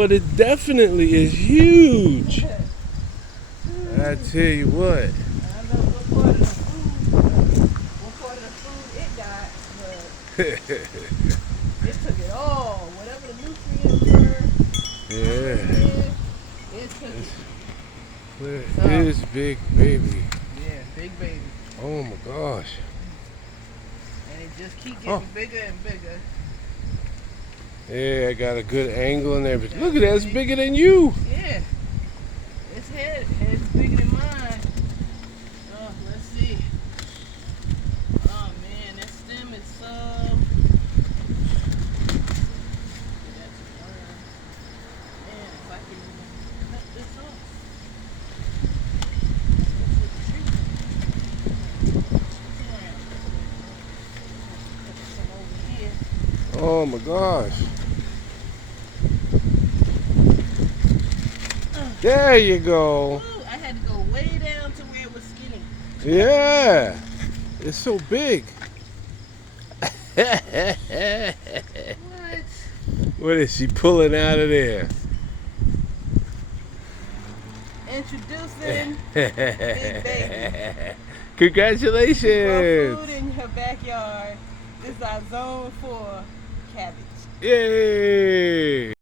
but it definitely is huge. I tell you what. I don't know what part of the food it got, but it took it all. Whatever the nutrients were, Yeah. it took it. Where So, is Big Baby? yeah, big baby. Oh my gosh. And it just keep Oh. getting bigger and bigger. Yeah, I got a good angle and everything. Look at that, it's bigger than you. Yeah. Its head's bigger than mine. Oh, let's see. Oh man, that stem is so. That's a worm. Man, if I can even cut this off. Oh my gosh. There you go. Ooh, I had to go way down to where it was skinny. Yeah. It's so big. What? What is she pulling out of there? Introducing Big Baby. Congratulations. Grow food in your backyard. This is our zone 4 cabbage. Yay.